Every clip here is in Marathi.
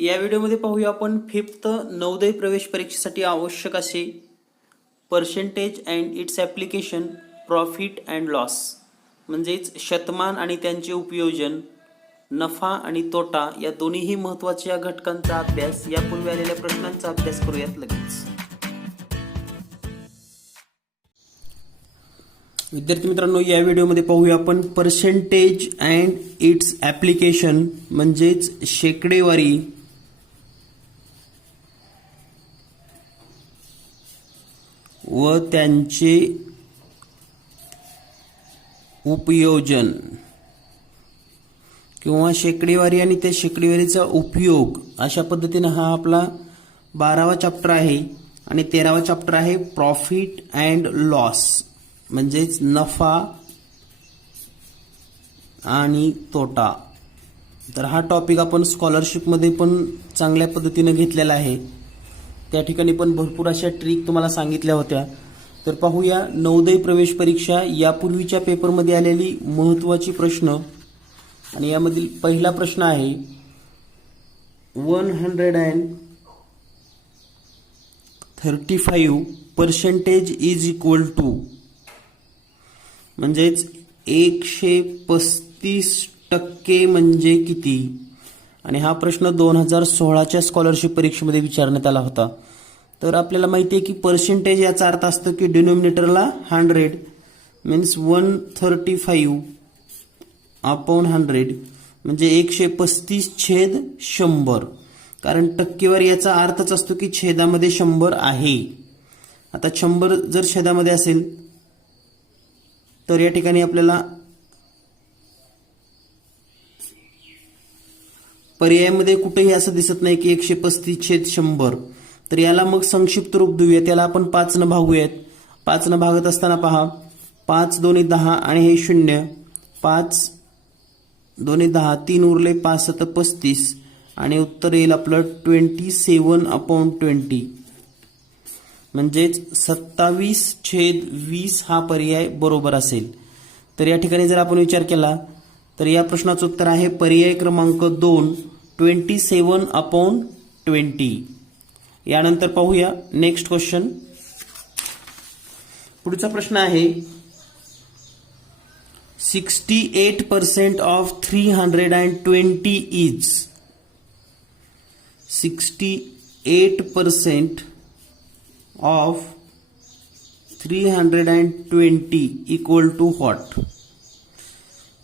या व्हिडिओमध्ये पाहूया आपण फिफ्थ नवोदय प्रवेश परीक्षेसाठी आवश्यक असे percentage and it's application, profit and loss म्हणजेच शतमान आणि त्यांचे उपयोजन, नफा आणि तोटा या दोन्हीही महत्त्वाच्या घटकांचा अभ्यास, यापूर्वी आलेल्या प्रश्नांचा अभ्यास करूयात लगेच. विद्यार्थी मित्रांनो, या व्हिडिओमध्ये पाहूया आपण पर्सेंटेज अँड इट्स ॲप्लिकेशन म्हणजेच शेकडेवारी व त्यांचे उपयोजन किंवा शेकडेवारी आणि त्या शेकडेवारीचा उपयोग, अशा पद्धतीने हा आपला 12वा चॅप्टर आहे. आणि 13वा चॅप्टर आहे प्रॉफिट अँड लॉस म्हणजेच नफा आणि तोटा. तर हा टॉपिक आपण स्कॉलरशिपमध्ये पण चांगल्या पद्धतीने घेतलेला आहे. त्या ठिकाणी पण भरपूर अशा ट्रिक तुम्हाला सांगितल्या होत्या. तर पाहूया नवोदय प्रवेश परीक्षा यापूर्वीच्या पेपरमध्ये आलेली महत्त्वाची प्रश्न. आणि यामधील पहिला प्रश्न आहे 135% इज इक्वल टू म्हणजेच 135% म्हणजे किती. आणि हा प्रश्न 2016च्या स्कॉलरशिप परीक्षेमध्ये विचारण्यात आला होता. तर आपल्याला माहिती आहे की पर्सेंटेज याचा अर्थ असतो की डिनोमिनेटरला 100 मीन्स 135/100 म्हणजे 135/100. कारण टक्केवारी याचा अर्थच असतो की छेदामध्ये 100 आहे. आता 100 जर छेदामध्ये असेल तर या ठिकाणी आपल्याला पर्यायामध्ये कुठेही असं दिसत नाही की 135/100. तर याला मग संक्षिप्त रूप देऊया. त्याला आपण 5 न भागूयात. 5 न भागत असताना पहा, 5 2 10 आणि हे 0, 5 2 10, 3 उरले, 5 7 35 आणि उत्तर येईल आपलं 27/20 म्हणजेच 27/20 हा पर्याय बरोबर असेल. तर या ठिकाणी जर आपण विचार केला तर या प्रश्नाचं उत्तर आहे पर्याय क्रमांक 2 27/20. यानंतर पाहूया नेक्स्ट क्वेश्चन. पुढचा प्रश्न आहे 68% of 320 is 68% of 320 equal to what.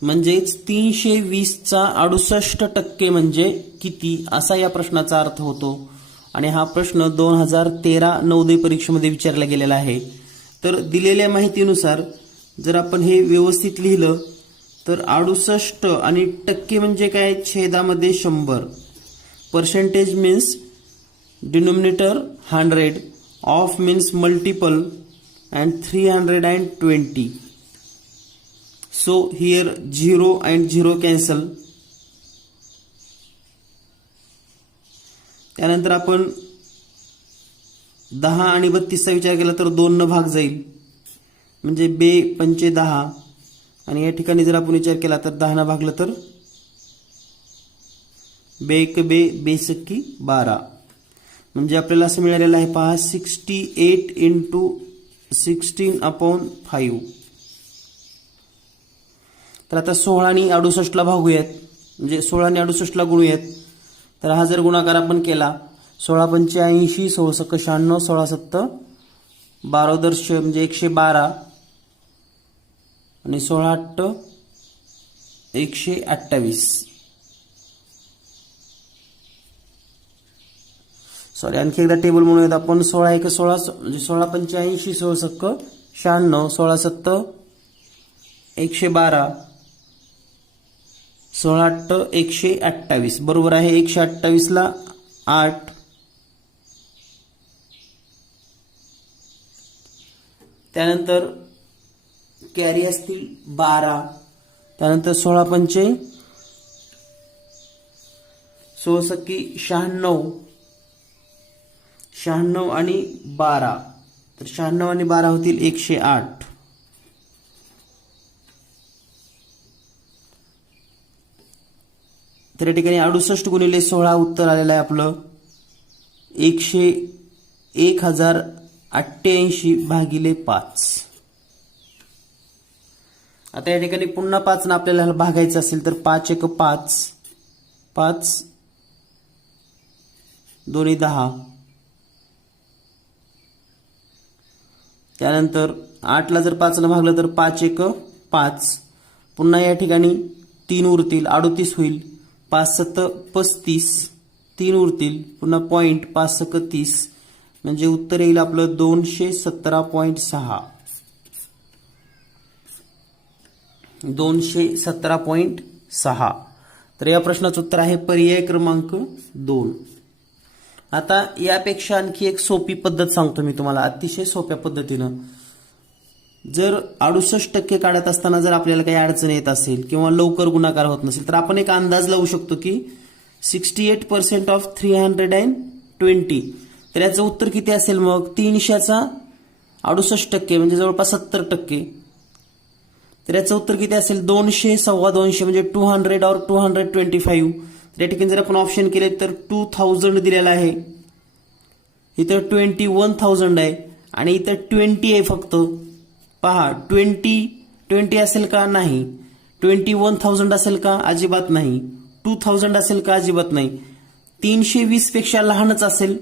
म्हणजेच 320चा 68% म्हणजे किती, असा या प्रश्नाचा अर्थ होतो. आणि हा प्रश्न 2013 नवोदय परीक्षेमध्ये विचारला गेलेला आहे. तर दिलेल्या माहितीनुसार जर आपण हे व्यवस्थित लिहिलं तर 68 आणि टक्के म्हणजे काय, छेदामध्ये 100. Percentage means denominator 100, of means multiple and 320. So here 0 and 0 cancel. त्यानंतर आपण 10 आणि 32चा विचार केला तर 2 न भाग जाईल म्हणजे 2×5 आणि या ठिकाणी जर आपण विचार केला तर 10 न भागलं तर 2×2=12 म्हणजे आपल्याला असं मिळालेलं आहे पहा 68 × 16/5. तर आता 16 आणि 68ला भागूयात म्हणजे 16 आणि 68ला गुणूयात. तर हा जर गुणाकार आपण केला 16×5 = 80, 16×96 = 16×7 = 12 म्हणजे 112 आणि 16×8 = 128. सॉरी, आणखी एकदा टेबल म्हणूयात आपण. 16×1 = 16 म्हणजे 16×5 = 16×96, 16×7 = 112, 16×8 = 128 बरोबर आहे. 128ला 8, त्यानंतर कॅरी असतील 12, त्यानंतर 16×5 = 96, 96 आणि 12 तर 96 आणि 12 होतील 108. तर या ठिकाणी 68 गुणिले 16 उत्तर आलेलं आहे आपलं 1088 भागिले 5. आता या ठिकाणी पुन्हा 5 आपल्याला भागायचं असेल तर 5 एक 5, 5 दोन्ही 10. त्यानंतर 8 ला जर 5 ने भागलं तर 5 एक 5. पुन्हा या ठिकाणी 3 उरतील 38 होईल. 5 7 35, 3 उरतील पुन्हा पॉईंट 5 6 30 म्हणजे उत्तर येईल आपलं 217.6. 217.6. तर या प्रश्नाचं उत्तर आहे पर्याय क्रमांक 2. आता यापेक्षा आणखी एक सोपी पद्धत सांगतो मी तुम्हाला, अतिशय सोप्या पद्धतीनं. जर 68% काढत असताना जर आपल्याला काही अडचण येत असेल किंवा लवकर गुणाकार होत नसेल तर आपण एक अंदाज लावू शकतो की 68% ऑफ 320. तर याचं उत्तर किती असेल मग 300चा 68% म्हणजे जवळपास 70%. तर याचं उत्तर किती असेल 200 सव्वा 200 म्हणजे 200 और 225. तर या ठिकाणी जर आपण ऑप्शन केले तर 2000 दिलेला आहे, इथं 21,000 आहे आणि इथं 20 आहे फक्त. पहा 20 असेल का नाही, 21,000 असेल का अजिबात नाही, 2000 असेल का अजिबात नाही. 320 पेक्षा लहानच असेल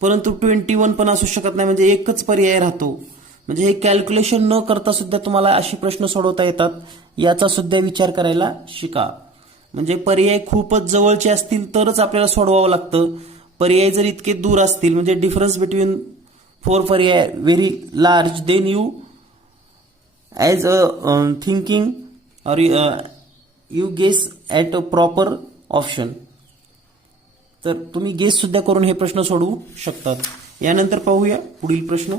परंतु 21 पण असू शकत नाही म्हणजे एकच पर्याय राहतो. म्हणजे हे कॅल्क्युलेशन न करता सुद्धा तुम्हाला असे प्रश्न सोडवता येतात, याचा सुद्धा विचार करायला शिका. म्हणजे पर्याय खूपच जवळचे असतील तरच आपल्याला सोडवावं लागतं. पर्याय जर इतके दूर असतील म्हणजे डिफरन्स बिटवीन 4 पर्याय very large, then you as a thinking or you guess at a proper option. तर तुम्ही गेस सुद्धा करून हे प्रश्न सोडवू शकतात. यानंतर पाहूया पुढील प्रश्न.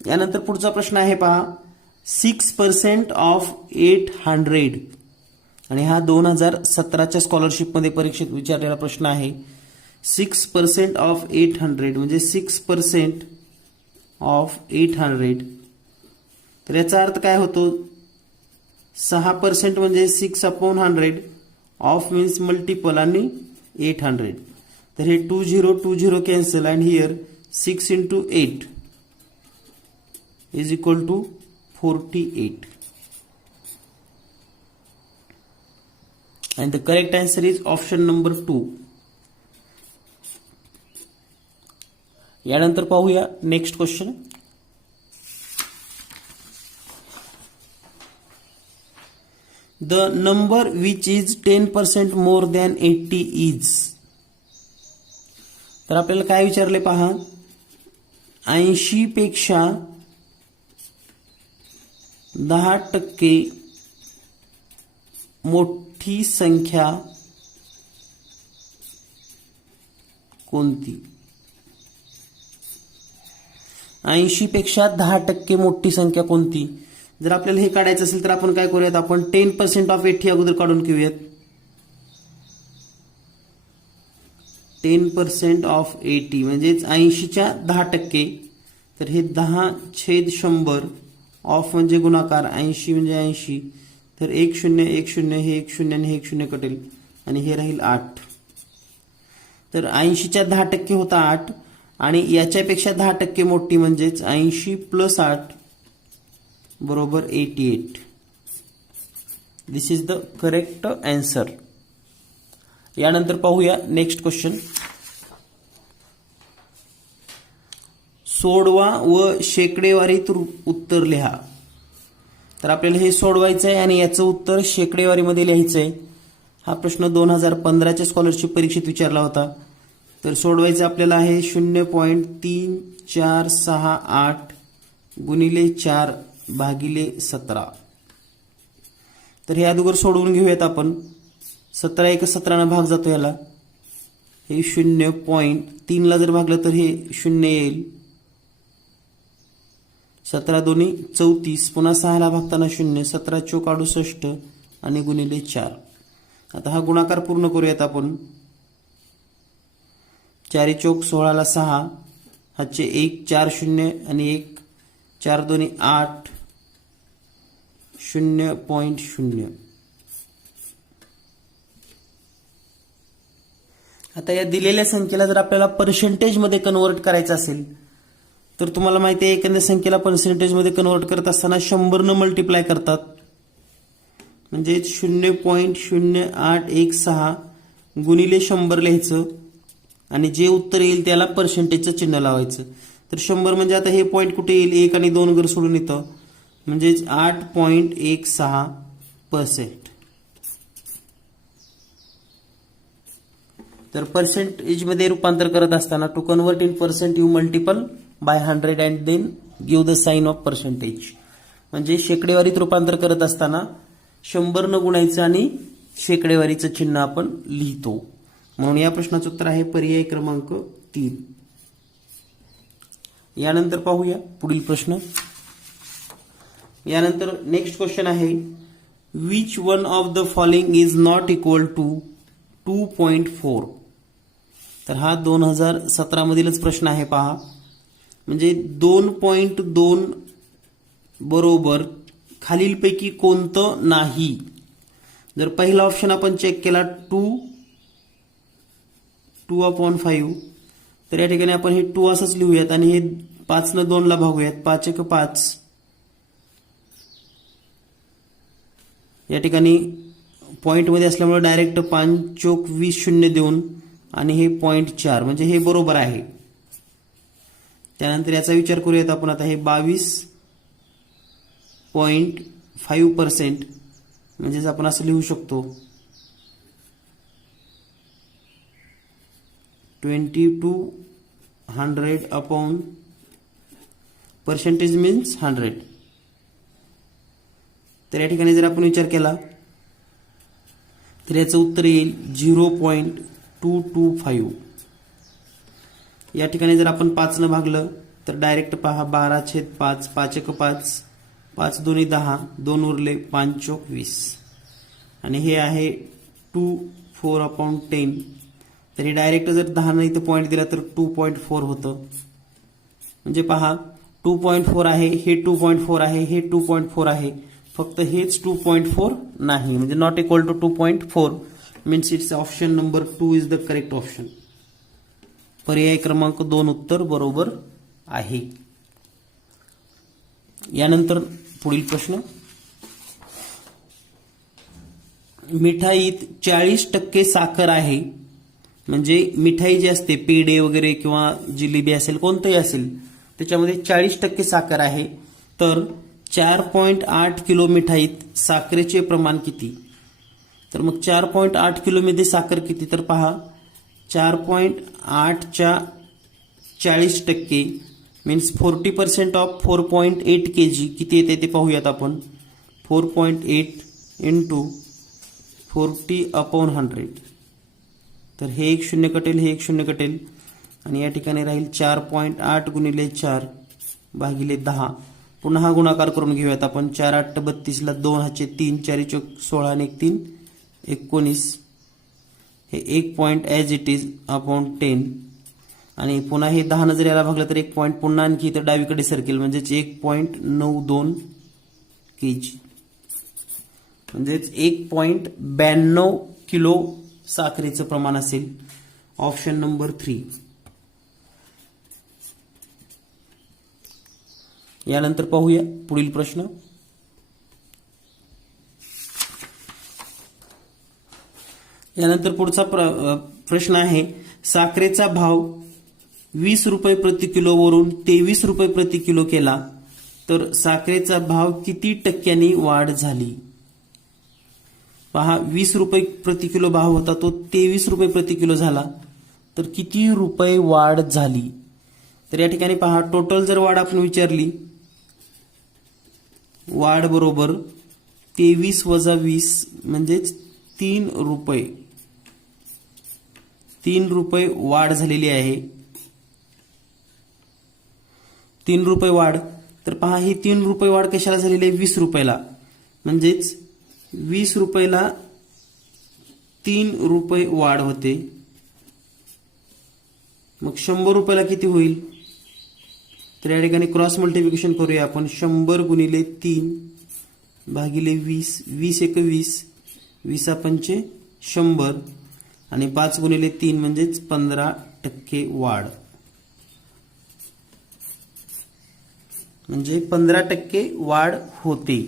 यानंतर पुढचा प्रश्न आहे पहा 6% ऑफ 800 आणि हा 2017च्या स्कॉलरशिपमध्ये परीक्षेत विचारलेला प्रश्न आहे. 6% ऑफ 800 म्हणजे 6% ऑफ 800. तर याचा अर्थ काय होतो 6% म्हणजे 6/100 ऑफ मीन्स मल्टिपल आणि 800. तर हे 20 cancel and here 6 into 8 is equal to 48. And the correct answer is option number 2. यानंतर पाहूया next question. The number which is 10% more than 80 is. तर आपल्याला काय विचारले पहा 80 पेक्षा 10% मोठी संख्या कोणती. 80 पेक्षा 10% मोठी संख्या कोणती. जर आपल्याला हे काढायचं असेल तर आपण काय करूयात, आपण 10% ऑफ 80 अगोदर काढून घेऊयात. 10% ऑफ 80 म्हणजेच 80च्या 10%. तर हे 10/100 ऑफ म्हणजे गुणाकार 80 म्हणजे 80. तर 10 10 हे 10 आणि हे 10 कटेल आणि हे राहील 8. तर 80च्या 10% होता 8 आणि याच्यापेक्षा 10% मोठी म्हणजेच 80 + 8 बरोबर 88. दिस इज द करेक्ट आन्सर. यानंतर पाहूया नेक्स्ट क्वेश्चन. सोडवा व शेकडेवारीत उत्तर लिहा. तर आपल्याला हे सोडवायचं आहे आणि याचं उत्तर शेकडेवारीमध्ये लिहायचं आहे. हा प्रश्न 2015च्या स्कॉलरशिप परीक्षेत विचारला होता. तर सोडवायचं आपल्याला आहे 0.3468 गुणिले 4 भागिले 17. तर हे अगोदर सोडवून घेऊयात आपण. 17 एक 17 भाग जातो याला. हे 0.3 ला जर भागलं तर हे 0 येईल. 17 दोन्ही 34 पुन्हा 6 ला भागताना 0. 17 चोक 68 आणि गुणिले 4. आता हा गुणाकार पूर्ण करूयात आपण. 4 चोक 16 ला 6. हाचे 1 4 0 आणि 1 4 दोन्ही 8 0.0. आता या दिलेल्या संख्येला जर आपल्याला पर्सेंटेजमध्ये कन्व्हर्ट करायचं असेल तर तुम्हाला माहिती आहे एखाद्या संख्येला पर्सेंटेजमध्ये कन्व्हर्ट करत असताना 100 न मल्टिप्लाय करतात, म्हणजे 0.0816 गुणिले 100 लिहायचं आणि जे उत्तर येईल त्याला पर्सेंटेजचं चिन्ह लावायचं. तर 100 म्हणजे आता हे पॉईंट कुठे येईल, 1 आणि 2 घर सोडून येतं, म्हणजे 8.16%. तर पर्सेंटेजमध्ये रूपांतर करत असताना to convert in percent you multiple by 100 and then give the sign of percentage. म्हणजे शेकडेवारीत रूपांतर करत असताना 100 न गुणायचं आणि शेकडेवारीचं चिन्ह आपण लिहितो. म्हणून या प्रश्नाचं उत्तर आहे पर्याय क्रमांक 3. यानंतर पाहूया पुढील प्रश्न. यानंतर नेक्स्ट क्वेश्चन आहे, which one of the following is not equal to 2.4. तर हा 2017 मधीलच प्रश्न आहे पहा. म्हणजे 2.2 बरोबर खालीलपैकी कोणतं नाही. जर पहिला ऑप्शन आपण चेक केला 2/5, तर या ठिकाणी आपण हे 2 असंच लिहूयात आणि हे 5 न 2 ला भागूयात, 5 1 5. या ठिकाणी पॉइंटमध्ये असल्यामुळे डायरेक्ट 5 चोक 20 शून्य देऊन आणि हे 0.4 म्हणजे हे बरोबर आहे. त्यानंतर याचा विचार करूयात आपण. आता हे 22.5% म्हणजेच आपण असं लिहू शकतो 2200 अपॉन पर्सेंटेज मीन्स 100. तर या ठिकाणी जर आपण विचार केला तर याचं उत्तर येईल 0.225. या ठिकाणी जर आपण 5 न भागलं तर डायरेक्ट पहा 12/5, 5 1 5, 5 2 10, 2 उरले, 5 चोक 20 आणि हे आहे 24/10. तरी डायरेक्ट जर 10 न इथं पॉईंट दिला तर 2.4 होतं. म्हणजे पहा 2.4 आहे, हे 2.4 आहे, हे 2.4 आहे, फक्त हेच 2.4 नाही. म्हणजे not equal to 2.4 means it's option number 2 is the correct option. पर्याय क्रमांक 2 उत्तर बरोबर आहे. यानंतर पुढील प्रश्न, मिठाईत 40% साखर आहे. म्हणजे मिठाई जी असते पेढे वगैरे किंवा जिलेबी असेल कोणतंही असेल त्याच्यामध्ये 40% साखर आहे. तर 4.8 किलो मिठाईत साखरेचे प्रमाण किती. तर मग 4.8 किलोमध्ये साखर किती, तर पहा 4.8 च्या 40% मीन्स 40% ऑफ 4.8 kg किती येते ते पाहूयात आपण. 4.8 इंटू 40/100. तर हे एक शून्य कटेल, हे एक शून्य कटेल आणि या ठिकाणी राहील 4.8 गुणिले 4 भागिले 10. पुन्हा हा गुणाकार करून घेऊयात आपण. 4 8 32 ला 2 हाचे 3, 4 चौक 16 आणि 1 3 19. हे 1 point as it is upon 10 आणि पुन्हा हे 10 न जर याला भागलं तर 1 पॉईंट पुन्हा आणखी इथं डावीकडे सरकेल म्हणजेच 1.92 kg म्हणजेच 1.92 किलो साखरेचं प्रमाण असेल. Option number 3. यानंतर पाहूया पुढील प्रश्न. यानंतर पुढचा प्रश्न आहे, साखरेचा भाव 20 रुपये प्रति किलो वरून 23 रुपये प्रति किलो केला तर साखरेचा भाव किती टक्क्यांनी वाढ झाली. पहा 20 रुपये प्रति किलो भाव होता तो 23 रुपये प्रति किलो झाला तर किती रुपये वाढ झाली. तर या ठिकाणी पहा टोटल जर वाढ आपण विचारली, वाढ बरोबर 23 वजा 20 म्हणजेच 3 रुपये. 3 रुपये वाढ झालेली आहे. 3 रुपये वाढ. तर पहा ही 3 रुपये वाढ कशाला झालेली आहे, 20 रुपयाला. म्हणजेच 20 रुपयाला 3 रुपये वाढ होते. मग 100 रुपयाला किती होईल, तर या ठिकाणी क्रॉस मल्टिप्लिकेशन करूया आपण. 100 गुणिले 3 भागिले 20, 20 1 20, 20 पंचे 100 आणि 5 गुणिले 3 म्हणजेच 15% वाढ, म्हणजे 15% वाढ होते.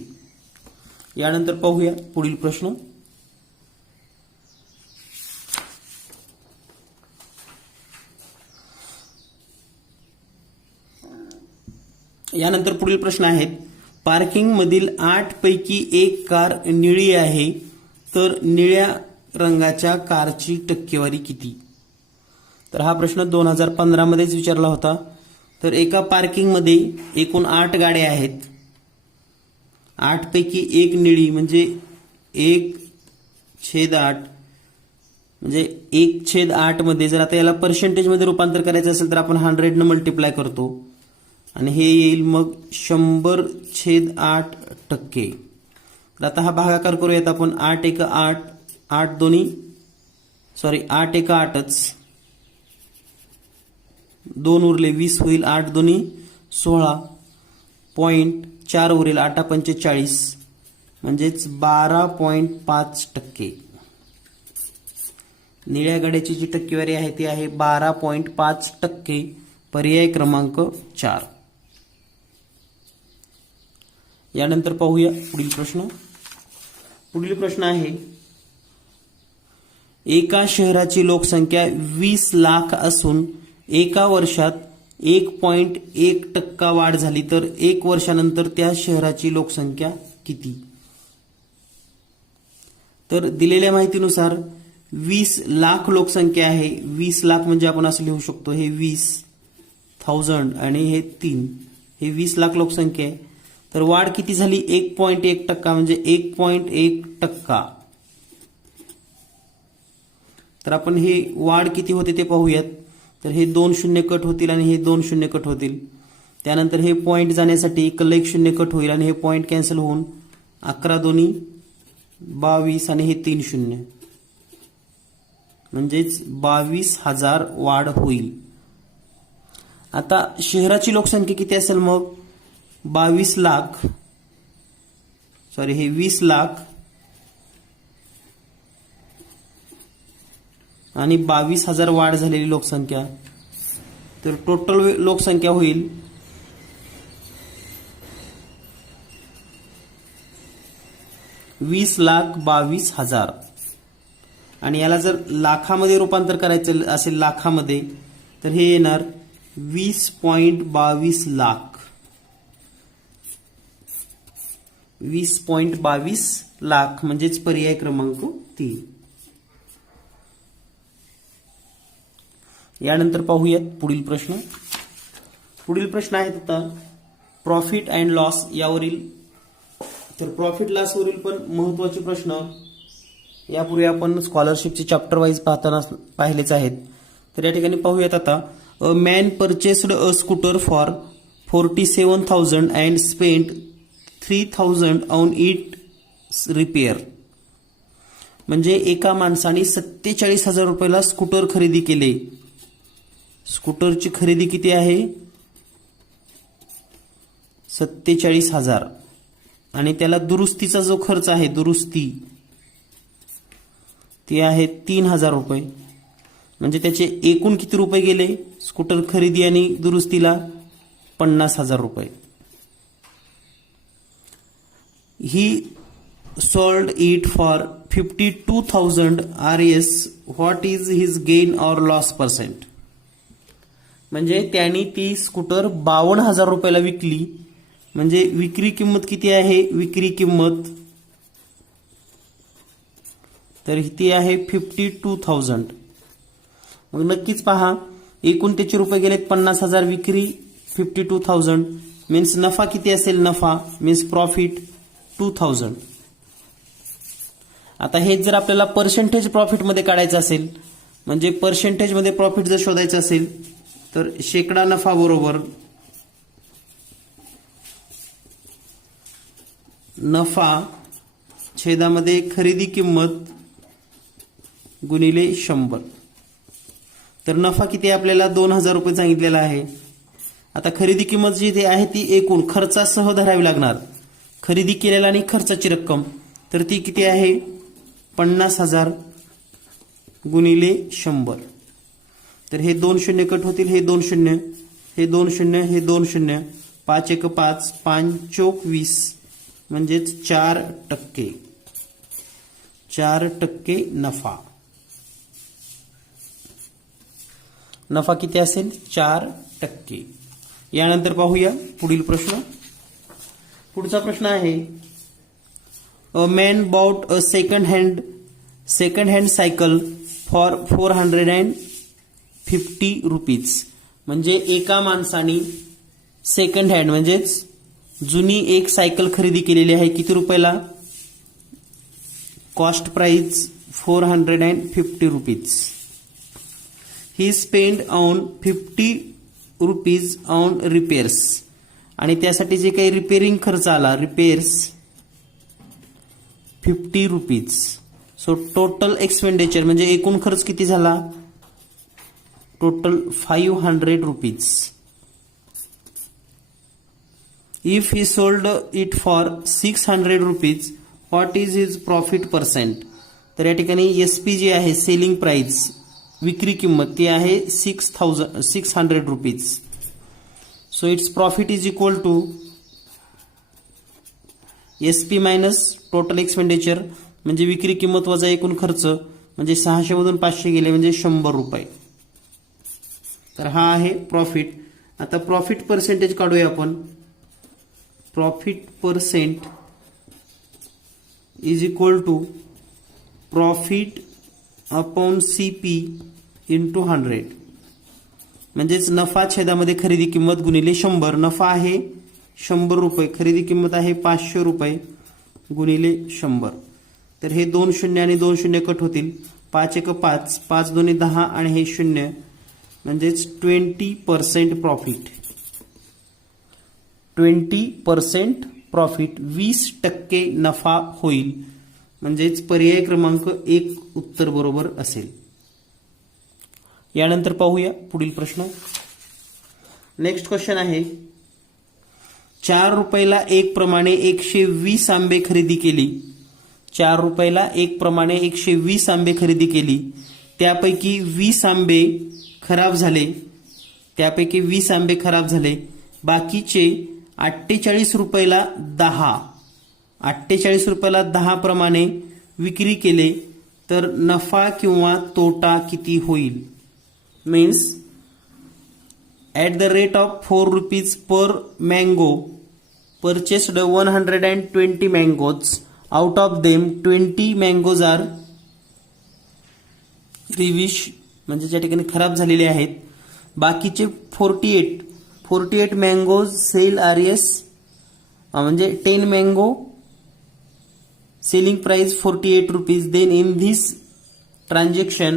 यानंतर पाहूया पुढील प्रश्न. यानंतर पुढील प्रश्न आहेत. पार्किंग मधील 8 पैकी 1 कार निळी आहे, तर निळ्या रंगाच्या कारची टक्केवारी किती? तर हा प्रश्न 2015 मध्येच विचारला होता. तर एका पार्किंग मध्ये एकूण 8 गाड्या आहेत. 8 पैकी 1 निळी म्हणजे 1/8, म्हणजे 1/8 मध्ये जर आता याला पर्सेंटेज मध्ये रूपांतर करायचं असेल तर आपण 100 ने मल्टिप्लाय करतो आणि हे येईल मग 100/8%. तर आता हा भागाकार करूयात आपण. 8 एक 8, 8 दोन्ही 8 एक 8च, 2 उरले 20 होईल, 8 दोन्ही 16, पॉईंट 4 उरेल, 8 पंचे 40, म्हणजेच 12.5%. निळ्या गाड्याची जी टक्केवारी आहे ती आहे 12.5%. पर्याय क्रमांक 4. यानंतर पाहूया पुढील प्रश्न. पुढील प्रश्न आहे. एका शहराची लोकसंख्या 20 लाख असून एका वर्षात 1.1% वाढ झाली, तर 1 वर्षानंतर त्या शहराची लोकसंख्या किती? तर दिलेल्या माहितीनुसार 20 लाख लोकसंख्या आहे. 20 लाख म्हणजे आपण असं लिहू शकतो, हे 20,000 आणि हे 3, हे 20 लाख लोकसंख्या आहे. तर वाढ किती झाली? 1.1%, म्हणजे 1.1%. तर आपण हे वाढ किती होते ते पाहूयात. तर हे 2 शून्य कट होतील आणि हे 2 शून्य कट होतील. त्यानंतर हे पॉईंट जाण्यासाठी इकडलं 1 शून्य कट होईल आणि हे पॉईंट कॅन्सल होऊन 11 दोन्ही 22 आणि हे 3 शून्य, म्हणजेच 22,000 वाढ होईल. आता शहराची लोकसंख्या किती असेल मग? 22 लाख, हे 20 लाख आणि 22,000 वाढ झालेली लोकसंख्या. तर टोटल लोकसंख्या होईल 20,22,000. आणि याला जर लाखामध्ये रूपांतर करायचं असेल लाखामध्ये, तर हे येणार 20.22 लाख. 20.22 लाख म्हणजेच पर्याय क्रमांक 3. यानंतर पाहूयात पुढील प्रश्न. पुढील प्रश्न आहेत आता प्रॉफिट अँड लॉस यावरील. तर प्रॉफिट लॉस वरील पण महत्त्वाचे प्रश्न यापूर्वी आपण स्कॉलरशिपचे चॅप्टर वाईज पाहिलेच आहेत. तर या ठिकाणी पाहूयात आता. A man purchased a scooter for 47,000 and spent 3,000 on it repair. म्हणजे एका माणसाने 47,000 रुपयाला स्कूटर खरेदी केले. स्कूटरची खरेदी किती आहे? 47,000. आणि त्याला दुरुस्तीचा जो खर्च आहे, दुरुस्ती ती आहे 3,000 रुपये. म्हणजे त्याचे एकूण किती रुपये गेले स्कूटर खरेदी आणि दुरुस्तीला? 50,000 रुपये. ही sold it for 52,000 RS. What is his gain or loss percent? म्हणजे त्यांनी ती स्कूटर 52,000 रुपयाला विकली. म्हणजे विक्री किंमत किती आहे? विक्री किंमत तर ती आहे 52,000. मग नक्कीच पहा, एकूण त्याचे रुपये गेलेत 50,000, विक्री 52,000, मीन्स नफा किती असेल? नफा मीन्स प्रॉफिट 2,000. आता हे जर आपल्याला पर्सेंटेज प्रॉफिट मध्ये काढायचं असेल, म्हणजे पर्सेंटेज मध्ये प्रॉफिट जर शोधायचं असेल, तर शेकडा नफा बरोबर नफा छेदामध्ये खरेदी किंमत गुणिले 100. तर नफा किती आपल्याला? 2,000 रुपये सांगितलेला आहे. आता खरेदी किंमत जी आहे ती एकूण खर्चासह धरावी लागणार. खरेदी केलेला आणि खर्चाची रक्कम तर ती किती आहे? 50,000. गुणिले 100. तर हे 2 शून्य कट होतील, हे 2 शून्य, हे 2 शून्य, हे 2 शून्य, 5 एक 5, 5 चोक 20 म्हणजेच 4%. 4% नफा. नफा किती असेल? 4%. यानंतर पाहूया पुढील प्रश्न. पुढचा प्रश्न आहे a man bought a second hand cycle for 450 rupees. म्हणजे एका माणसाने सेकंड हँड म्हणजेच जुनी एक सायकल खरेदी केलेली आहे. किती रुपयाला? Cost price 450 rupees. He spend on 50 rupees on repairs. आणि त्यासाठी जे काही रिपेअरिंग खर्च आला, repairs 50 rupees. So total expenditure म्हणजे एकूण खर्च किती झाला? Total 500 rupees. If he sold it for 600 rupees what is his profit percent. तर या ठिकाणी एसपी जी आहे सेलिंग प्राइस, विक्री किंमत, ती आहे 600 rupees. So it's profit is equal to SP minus total expenditure म्हणजे विक्री किंमत वजा एकूण खर्च, म्हणजे 600 मधून 500 गेले म्हणजे 100 रुपये. तर हा आहे प्रॉफिट. आता प्रॉफिट पर्सेंटेज काढूया आपण. Profit percent is equal to profit upon CP into 100. म्हणजेच नफा छेदामध्ये खरेदी किंमत गुणिले 100. नफा आहे 100 रुपये, खरेदी किंमत आहे 500 रुपये गुणिले 100. तर हे 2 शून्य आणि 2 शून्य कट होतील. 5 एक 5, 5 दोन्ही 10 आणि हे 0 म्हणजेच 20% प्रॉफिट. 20% प्रॉफिट, 20% नफा होईल. म्हणजेच पर्याय क्रमांक 1 उत्तर बरोबर असेल. यानंतर पाहूया पुढील प्रश्न. नेक्स्ट क्वेश्चन आहे 4 रुपयाला 1 प्रमाणे 120 आंबे खरेदी केली. 4 रुपयाला 1 प्रमाणे 120 आंबे खरेदी केली. त्यापैकी 20 आंबे खराब झाले. बाकीचे 48 रुपयाला 10 प्रमाणे विक्री केले तर नफा किंवा तोटा किती होईल. Means at the rate of 4 rupees per mango purchased 120 mangoes. Out of them 20 mangoes are rewish म्हणजे ज्या ठिकाणी खराब झालेले आहेत. बाकीचे 48 mangoes sell RS म्हणजे 10 mango selling price 48 rupees. Then in this transaction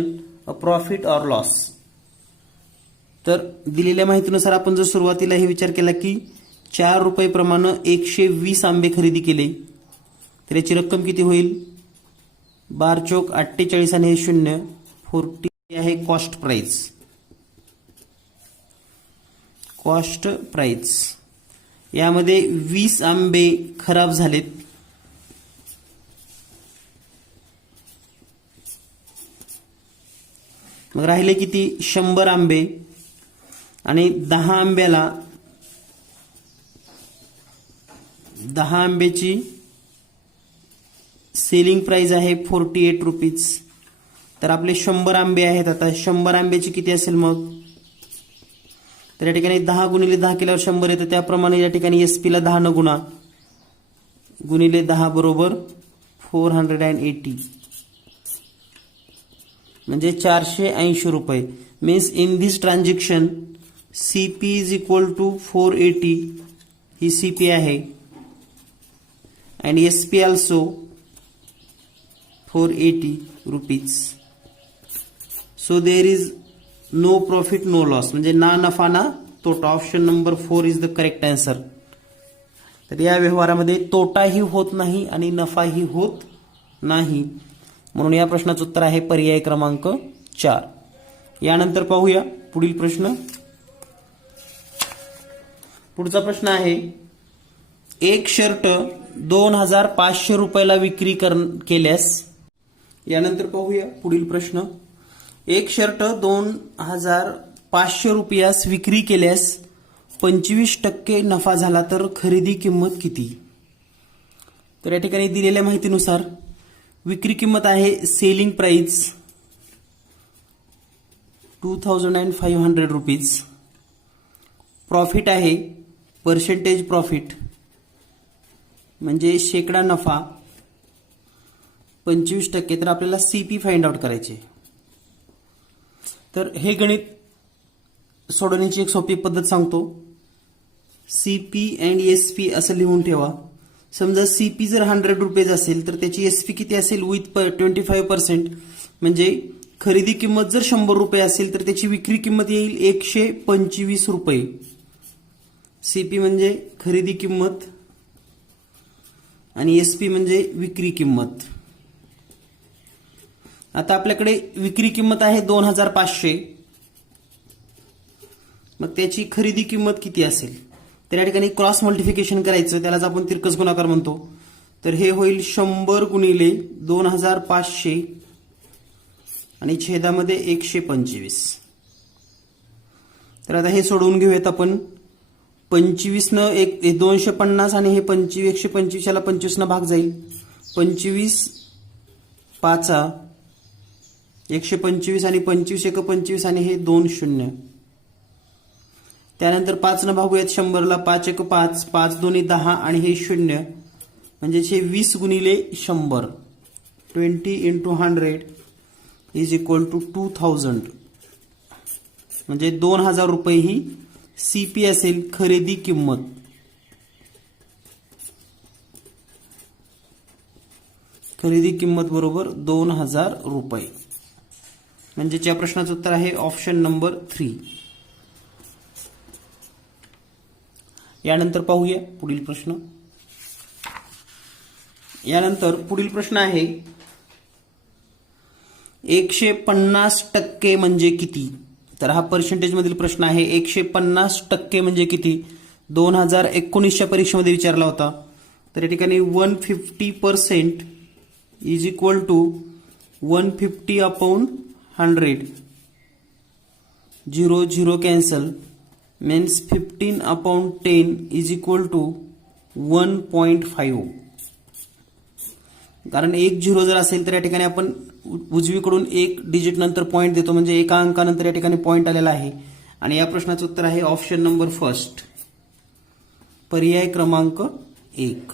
a profit or loss. तर दिलेल्या माहितीनुसार आपण जर सुरुवातीला हे विचार केला की 4 रुपये प्रमाणे 120 आंबे खरेदी केले तर याची रक्कम किती होईल? 12 चोक 48 आणि हे 0, 40 आहे कॉस्ट प्राइस. यामध्ये 20 आंबे खराब झालेत. मग राहिले किती? 100 आंबे. आणि 10 आंब्याची सेलिंग प्राइस आहे 48 रुपीज. तर आपले 100 आंबे आहेत. आता 100 आंब्याची किती असेल मग? तर या ठिकाणी 10 गुणिले 10 केल्यावर 100 येतं. त्याप्रमाणे या ठिकाणी एसपी ला 10 न गुणिले 10 बरोबर 480 म्हणजे 480 रुपये. Means in this transaction CP is equal to 480. ही सीपी आहे and SP also 480 rupees. So there is no profit no loss म्हणजे ना नफा ना तोटा. Option number 4 is the correct answer. तर या व्यवहारामध्ये तोटाही होत नाही आणि नफाही होत नाही, म्हणून या प्रश्नाचं उत्तर आहे पर्याय क्रमांक 4. यानंतर पाहूया पुढील प्रश्न. पुढचा प्रश्न आहे एक शर्ट 2500 रुपयाला विक्री केल्यास. यानंतर पाहूया पुढील प्रश्न. एक शर्ट 2,500 रुपयास विक्री केल्यास 25% नफा झाला तर खरेदी किंमत किती? तर या ठिकाणी दिलेल्या माहितीनुसार विक्री किंमत आहे सेलिंग प्राइस 2,500 रुपीज. प्रॉफिट आहे पर्सेंटेज प्रॉफिट म्हणजे शेकडा नफा 25%. तर आपल्याला सीपी फाइंड आउट करायचे. तर हे गणित सोडवण्याची एक सोपी पद्धत सांगतो. सीपी अँड एसपी असं लिहून ठेवा. समजा सीपी जर 100 रुपये असेल तर त्याची एसपी किती असेल विथ 25%. म्हणजे खरेदी किंमत जर 100 रुपये असेल तर त्याची विक्री किंमत येईल 125 रुपये. सीपी म्हणजे खरेदी किंमत आणि एसपी म्हणजे विक्री किंमत. आता आपल्याकडे विक्री किंमत आहे 2,500. मग त्याची खरेदी किंमत किती असेल? तर या ठिकाणी क्रॉस मल्टिफिकेशन करायचं, त्यालाच आपण तिरकस गुणाकार म्हणतो. तर हे होईल 100 गुणिले 2,500 आणि छेदामध्ये 125. तर आता हे सोडवून घेऊयात आपण. 25 न 250 आणि हे 125 याला 25 न भाग जाईल. 25 5 125 आणि 25 1 25 आणि हे 2 0. त्यानंतर 5 न भागूयात 100ला. 5 1 5 5 2 10 आणि हे 0 म्हणजे हे 20 गुणिले 100 20 × 100 इज इक्वल टू 2,000. म्हणजे 2,000 रुपये ही सीपी असेल खरेदी किंमत. खरेदी किंमत बरोबर 2,000 रुपये. म्हणजे या प्रश्नाचं उत्तर आहे ऑप्शन नंबर 3. यानंतर पाहूया पुढील प्रश्न. यानंतर पुढील प्रश्न आहे 150% म्हणजे किती? तर हा पर्सेंटेज मधील प्रश्न आहे. 150% म्हणजे किती? 2019च्या परीक्षेमध्ये विचारला होता. तर या ठिकाणी 150% is equal to 150 upon 100. 0 0 cancel means 15 upon 10 is equal to 1.5. कारण 1 0 जर असेल तर या ठिकाणी आपण उजवीकडून एक डिजिट नंतर पॉइंट देतो, म्हणजे एका अंकानंतर या ठिकाणी पॉइंट आलेला आहे. आणि या प्रश्नाचं उत्तर आहे ऑप्शन नंबर फर्स्ट, पर्याय क्रमांक 1.